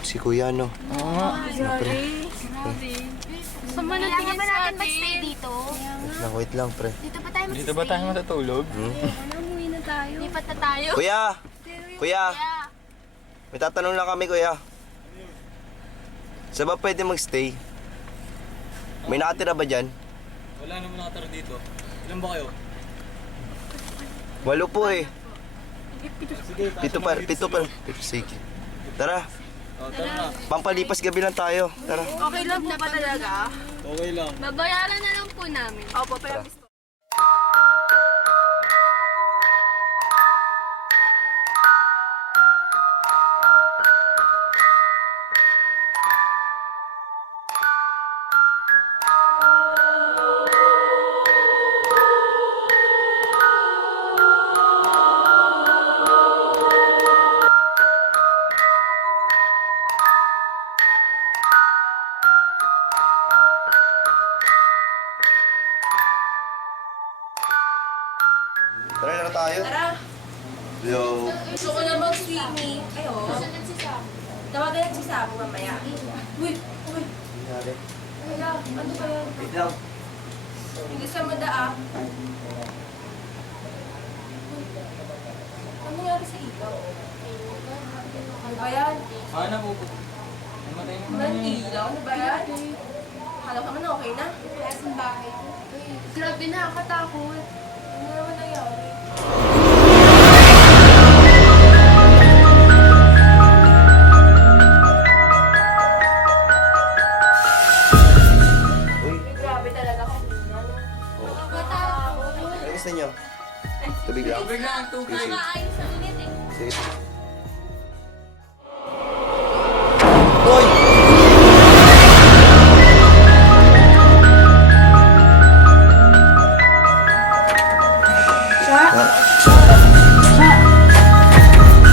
tumawag si Kuya, no? Grabe. Sama na tingin Kailangan ba sa natin atin? magstay dito? Wait lang, pre. Dito ba tayo magstay? Dito ba tayo matutulog? Umuwi na tayo. Lipat na tayo. Kuya! Kuya! Yeah. May tatanong lang kami, Kuya. Saan ba pwede magstay? May nakatira ba dyan? Wala naman nakatara dito. Ilan ba kayo? 8 po eh. Sige, Pito pa. Sige. Tara, tara na. pampalipas gabi lang tayo. Tara. Okay lang po ba talaga? Okay lang. Babayaran na lang po namin. Opo, pero gusto. Tara na tayo. Tara. Yo. Gusto ko na mag-swimming. Ayo. Tawagan natin si Sabo mamaya. Uy! Uy! Wala. Ano ba yan? Wait lang. Bilisan mo da ah. Ano nangyari sa ikaw? Ano ba yan? Sana po. Namatay mo na Manila? Ano ba yan? Akala ko naman okay na. Kaya sa bahay. Grabe na, katakot. Ano naman nangyari? Uy, Grabe talaga kanina. ano gusto nyo? Tubig lang? Tubig lang, tubig. Ayos ang init eh. Sige. Uy!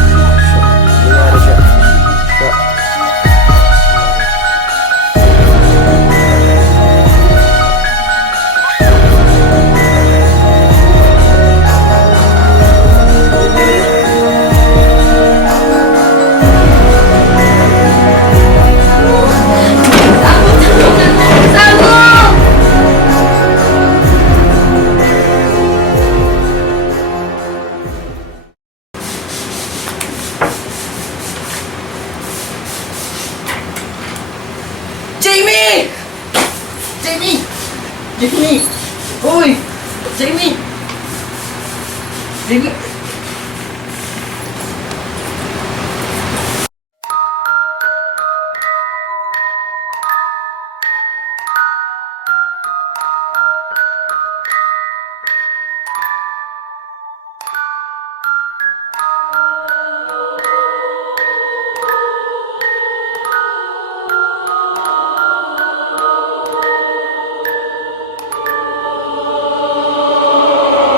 Nangyari siya. Jamie! Jamie! Jamie! Uy! Jamie! Jamie!